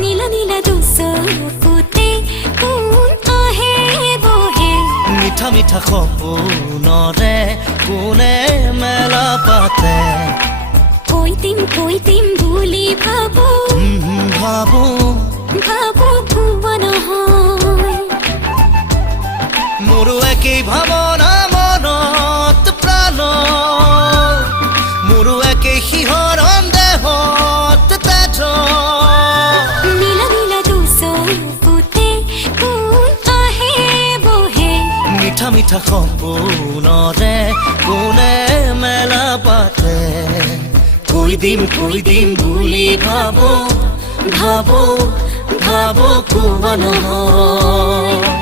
নীলা নীলা দুচকুতে কোন আহে বহে মিঠা মিঠা সপোনৰে কোনে মেলা পাতে কৈ দিম বুলি ভাবো ভাবো ভাবো ভুৱা নহয় মোৰো একেই ভাৱনা মনত প্ৰাণ মোৰো একেই শিহৰণ দেহত তেজ নীলা নীলা দুচকুতে কোন আহে বহে মিঠা মিঠা সপোনৰে কোনে মেলা পাতে কৈ দিম বুলি ভাবো ভাবো ভাবো কোৱা নহয়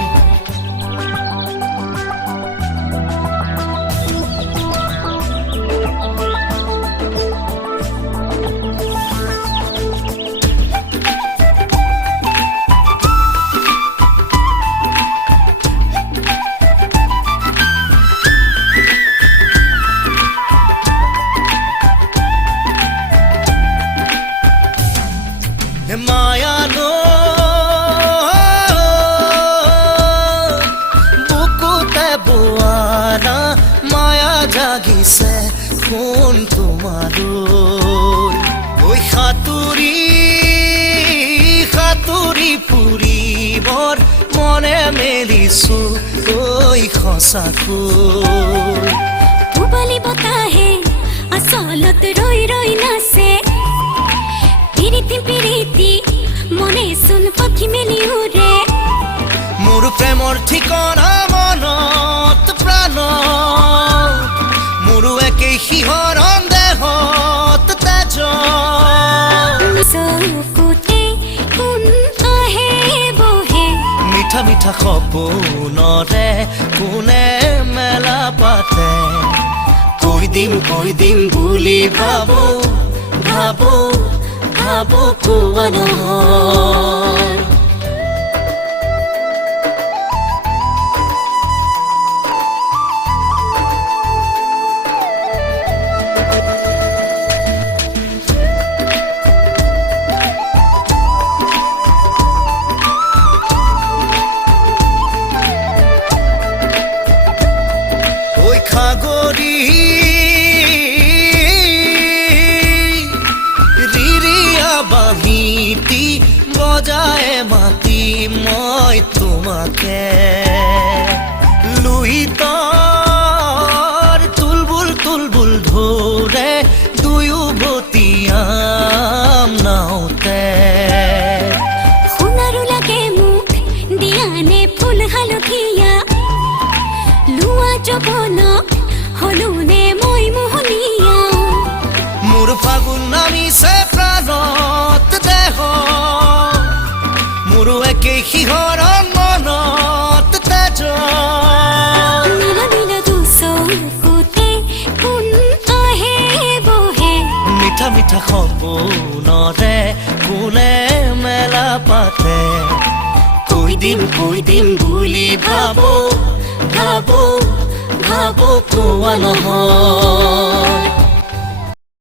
মায়ানো বুকুতে বোৱাৰা মায়া জাগিছে কোন তোমাৰো ঐ সাঁতুৰি সাঁতুৰি ফুৰিবৰ মনে মেলিছো ঐ সঁচাকৈ পূবালী বতাহে আচলত ৰৈ ৰৈ নাচে পিৰিতি মনে চোন পাখি মেলি উৰে মোৰ প্ৰেমৰ ঠিকনা মনত প্ৰাণ মোৰো একেই শিহৰণ দেহত তেজ চকুতে কোন আহে বহে মিঠা মিঠা সপোনৰে কোনে মেলা পাতে কৈ দিম বুলি ভাবো ভাবো ভাবো কোৱা নহয় ঐ খাগৰি বাঁহীটি বজায় মাতি মই তোমাকে লুহিতৰ তুলবুল ধৰে দুয়োবতীয়াম নাওতে সোণাৰু লাগে মোক দিয়ানে ফুল হালধীয়া লোৱা যবনক হলোনে মই মোহনীয়া মোৰ ফাগুন নামিছে প্ৰাণত দেহ মোৰো একেই শিহৰণ মনত তেজ নীলা নীলা দুচকুতে কোন আহে বহে মিঠা মিঠা সপোনৰে কোনে মেলা পাতে কৈ দিম বুলি ভাবো ভাবো ভাবো কোৱা নহয়